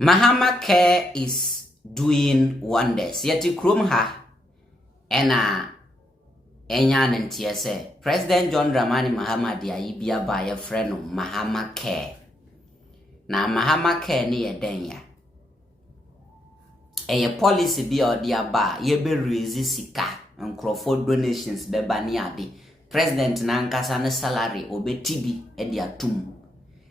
Mahama Care is doing wonders. Yeti krom ha ena enya ntie se President John Dramani Mahama dia yibia ba ye frɛ no Mahama Care. Na Mahama Care ne ye den ya. Eye policy bi odi aba ye be raise sika nkrofo donations be ba ne ade. President na nkasa ne salary obetibi e dia tum.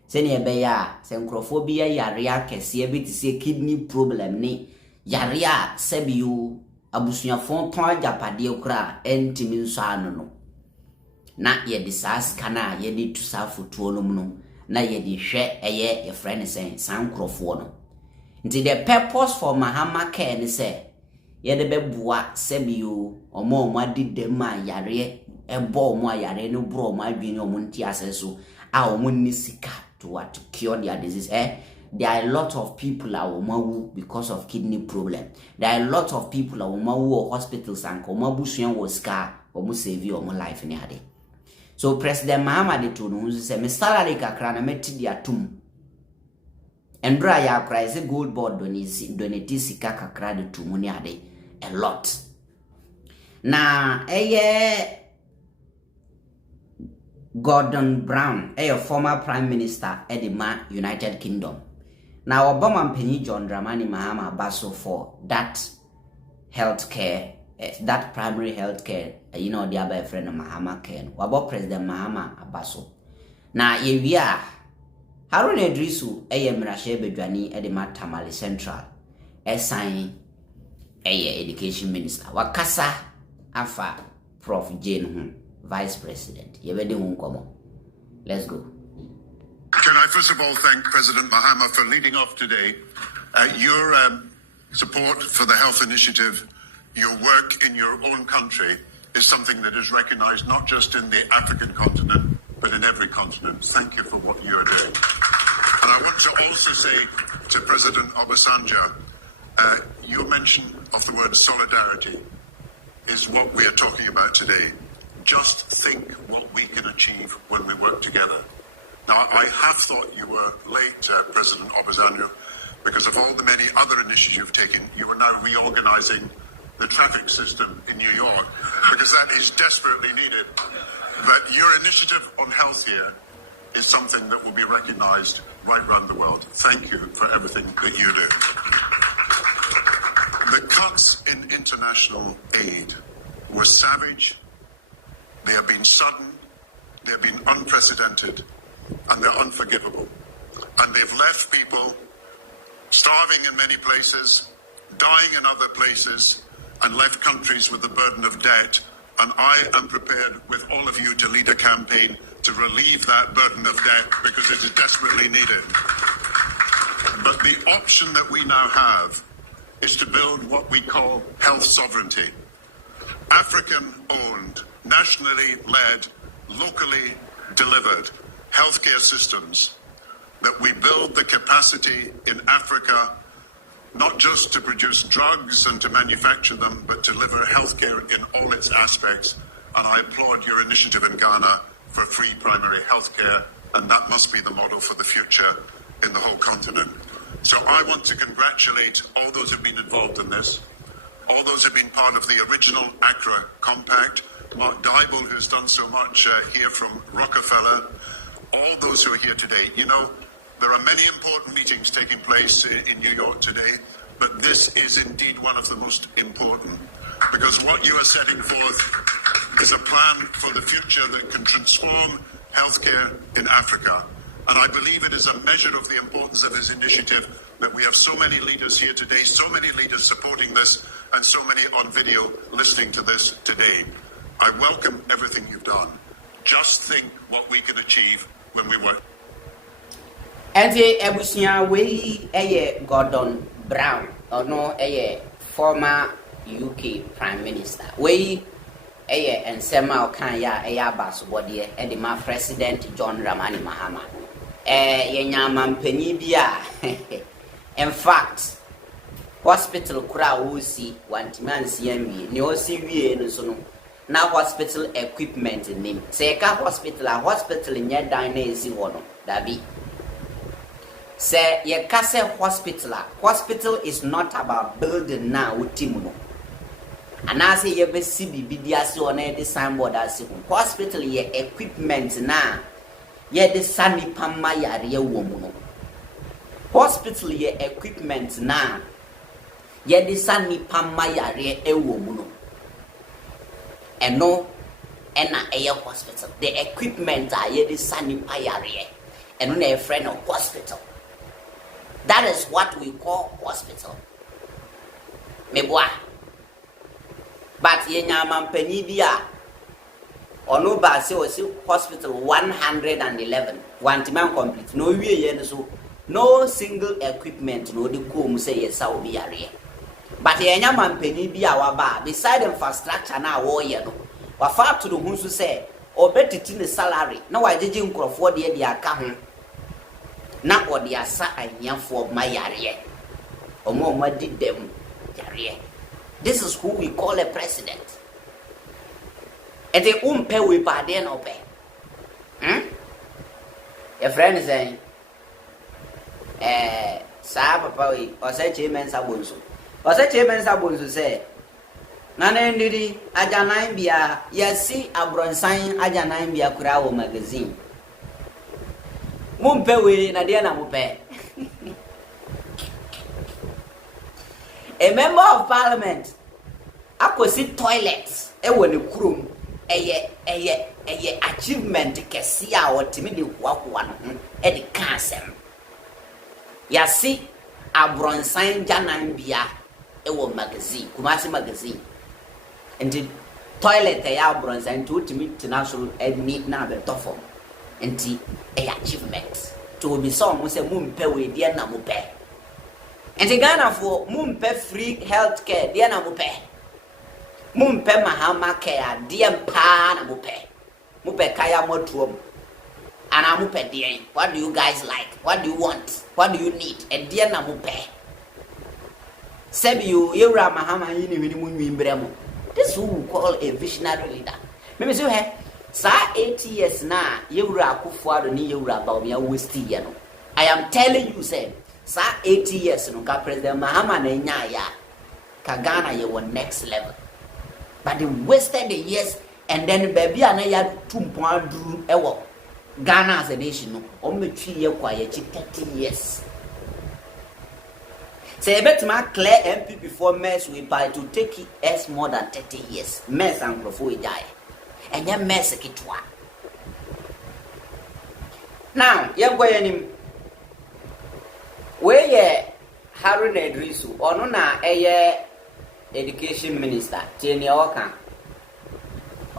Sene ebe ya se nkrofo bi ya yare akese ebe ti se kidney problem ni yare a sebiu abusuafo ton ajapade okra entimi nso ano no na ye disas kana ye di tusafotuo no mu na ye di hwe eye ye friend sen san nkrofo no nti the purpose for Mahama Care ni se ye de beboa sebiu omo adidem a yare ebo omo ayare no bro omo adwini omo nti aseso a omo ni sika to cure their disease. There are a lot of people who because of kidney problem. There are a lot of people who hospitals and komabusuan was scar or save your life in ade. So President Mahama de to no say me salary kakra na meti dia tum. Endra ya price gold board donate sika kakra de tum ni ade a lot. Na Gordon Brown, a former prime minister at the United Kingdom. Now Obama Penny John Dramani Mahama Basso for that healthcare, that primary healthcare, the other friend of Mahama Care. What about President Mahama Abasso? Now we are Haruna Iddrisu, Mirashe Bedwani at the Tamale Central, sign education minister. Wakasa afa Prof. Jane Vice President. Let's go. Can I first of all thank President Mahama for leading off today. Your support for the health initiative, your work in your own country is something that is recognized not just in the African continent, but in every continent. Thank you for what you're doing. And I want to also say to President Obasanjo, your mention of the word solidarity is what we are talking about today. Just think what we can achieve when we work together. Now, I have thought you were late, President Obasanjo, because of all the many other initiatives you've taken. You are now reorganizing the traffic system in New York, because that is desperately needed. But your initiative on health here is something that will be recognized right around the world. Thank you for everything that you do. The cuts in international aid were savage. They have been sudden, they have been unprecedented, and they're unforgivable. And they've left people starving in many places, dying in other places, and left countries with the burden of debt. And I am prepared with all of you to lead a campaign to relieve that burden of debt because it is desperately needed. But the option that we now have is to build what we call health sovereignty. African-owned, nationally led, locally delivered healthcare systems, that we build the capacity in Africa not just to produce drugs and to manufacture them, but to deliver healthcare in all its aspects. And I applaud your initiative in Ghana for free primary healthcare, and that must be the model for the future in the whole continent. So I want to congratulate all those who have been involved in this, all those who have been part of the original Accra Compact, Mark Dybul, who's done so much here from Rockefeller, all those who are here today. You know, there are many important meetings taking place in New York today, but this is indeed one of the most important, because what you are setting forth is a plan for the future that can transform healthcare in Africa. And I believe it is a measure of the importance of this initiative that we have so many leaders here today, so many leaders supporting this, and so many on video listening to this today. I welcome everything you've done. Just think what we can achieve when we work. And the Ebusia way Gordon Brown, or no, former UK Prime Minister. Way and Sema Okanya Bas body and the President John Dramani Mahama. Agyemamg penibia. In fact, hospital kura usi wantiman CMB ni osi wie no so no na hospital equipment nim say ka hospital nye dan na esi ho no dabi Say ye kase hospital is not about building now utimuno. And I say ye be CB BDS on the signboard as hospital ye equipment na ye the sani pama yare womuno. Hospital ye equipment na ye the sani pama yare womuno. And no ena air hospital. The equipment are ye the sani pa yare and no a friend of hospital. That is what we call hospital. Meboa. But ye nyaman penny bia or no basi or hospital 111. One time complete. No ye so no single equipment no the comb say yes Saudi Arabia. But ye nyaman penny bia waba beside infrastructure na war ye no. Wafa to the hunsu say or bet it in the salary. No I didn't croford ye the account. Na odi asa anyafo ma yare omo ma di dem yare. This is who we call a president. And they umpe we pa de no pe. Your friend is saying sa papa we o say chairman sabonso. O say chairman sabonso say Nana ndiri ajanan bia yesi abronsan ajanan bia kura wo magazine. Mumpe we na dia na mupe. A member of parliament akosi toilets e woni kurom eye achievement kesi a otimi de huahua no e de kansem. Yasi abronsan janan bia e wo magazine, Kumasi magazine. And the toilet e abronsan to otimi international admit na be tofo. Enti a achievement to be some say mumpe we dia na mupe. Enti Ghana for mumpe free health care dia na mupe. Mumpe Mahama Care dia pa na mupe. Mupe kaya motuom. Ana mupe dia. What do you guys like? What do you want? What do you need? And dia na mupe. Sebi you Mahama yini wini munwi mbremo. This is who we call a visionary leader. Mimi so he Sa 8 years na yewura akufuado ni yewura ba obi waste ye no. I am telling you say sa 8 years no ka President Mahama na nya ya ka Ghana ye won next level. But they wasted the years and then baby ana ya tumpon duru ewo Ghana as a nation no o metwi ye kwa ye 30 years. Say betima clear MP before mess we by to take it as more than 30 years. Mess and profo e die. And ya mess kitwa. Now, yengwa yenim we ye Haruna Iddrisu ono na eye education minister tieni oka.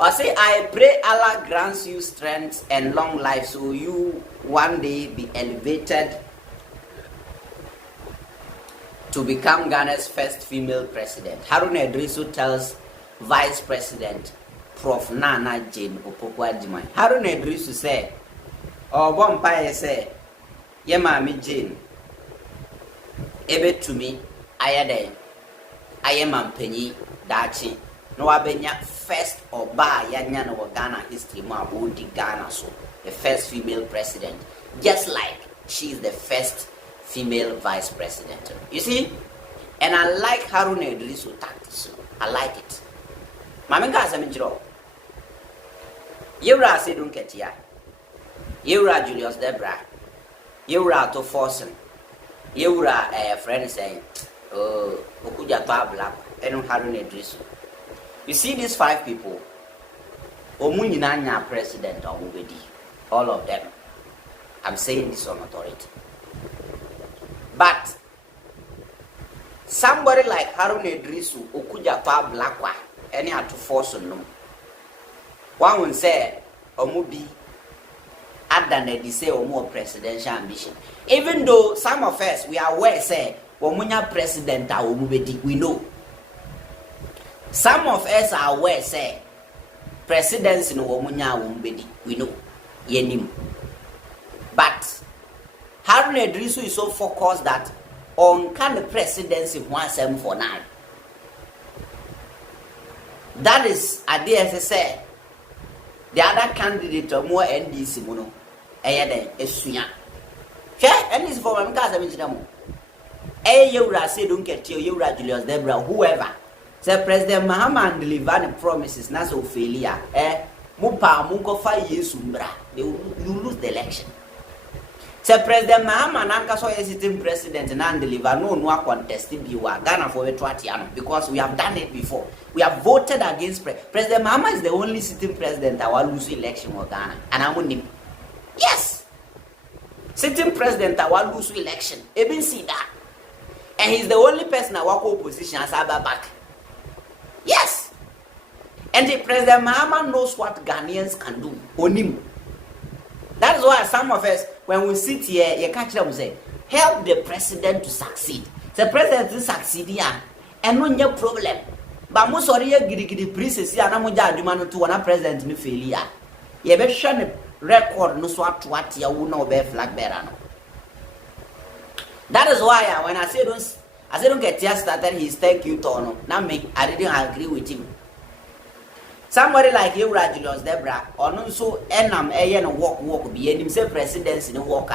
I say I pray Allah grants you strength and long life so you one day be elevated to become Ghana's first female president. Haruna Iddrisu tells Vice President Prof. Nana Opoku. Haruna Iddrisu say, "Oh, Bompire say, Yemami Jane, ebe to me, agyemamg dachi, no abenya first oba yanya no Ghana history ma odi Ghana so the first female president, just like she is the first female vice president." You see, and I like Haruna Iddrisu tactics. I like it. Mamenga Saminjiro. Yura Sidun Ketia. Yura Julius Debra. Yura to Forsen. Yura a friend saying, "Oh, Okuja Tabla, and Haruna Iddrisu." You see these 5 people, Omuninanya president or Mubedi. All of them. I'm saying this on authority. But somebody like Haruna Iddrisu, Okuja Tabla, any had to force on them. One will say, Omubi, Adana, they say, or more presidential ambition. Even though some of us, we are aware, say, Omunya president, we know. Some of us are aware, say, presidency no Omunya Wumbedi, we know. Yenim. But Haruna Iddrisu is so focused that on kind of presidency 1749. That is, at the SSA. The other candidate or more NDC mono, Esuya. And this for my cousin Minamo. Yura said, don't get you, Julius Debra, whoever. Say President Mahama deliver the promises, not so failure. Mupa Munko 5 years, you lose the election. Say President Mahama Nanka so a sitting president and deliver no contesting you are Ghana for a 20 because we have done it before. We have voted against President Mahama is the only sitting president that will lose election for Ghana. And I want him. Yes. Sitting president that will lose election. Even see that. And he's the only person that walk opposition as back. Yes. And the President Mahama knows what Ghanaians can do. On him. That is why some of us, when we sit here, you catch them say, help the president to succeed. The president to succeed here, and no problem. But most of you gidi princess here, na mo judge man to one president no failure. You be show the record no so what you will not be flag bearer. That is why when I say don't get here started his thank you to now me, I didn't agree with him. Somebody like you, Julius Debra, or no so enam walk be him say presidency no walk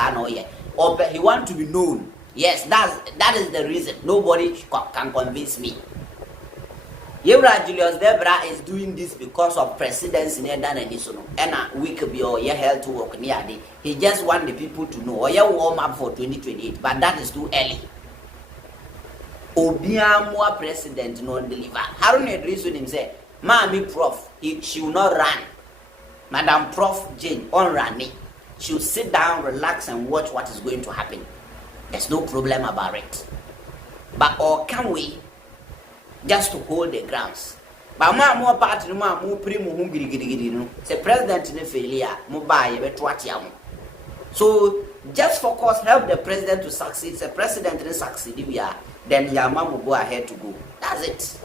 or he want to be known. Yes, that is the reason. Nobody can convince me. Yewra Julius Debra is doing this because of presidency near than additional. And we could be or held to work near day. He just want the people to know or warm up for 2028, but that is too early. Obia more president no deliver. Haruna Iddrisu himself. Mommy Prof, she will not run. Madam Prof Jane, on running. She will sit down, relax, and watch what is going to happen. There's no problem about it. But or can we just to hold the grounds? But more party, more primo, say president in a failure, mobile, so just focus, help the president to succeed. The president didn't succeed, then your mom will go ahead to go. That's it.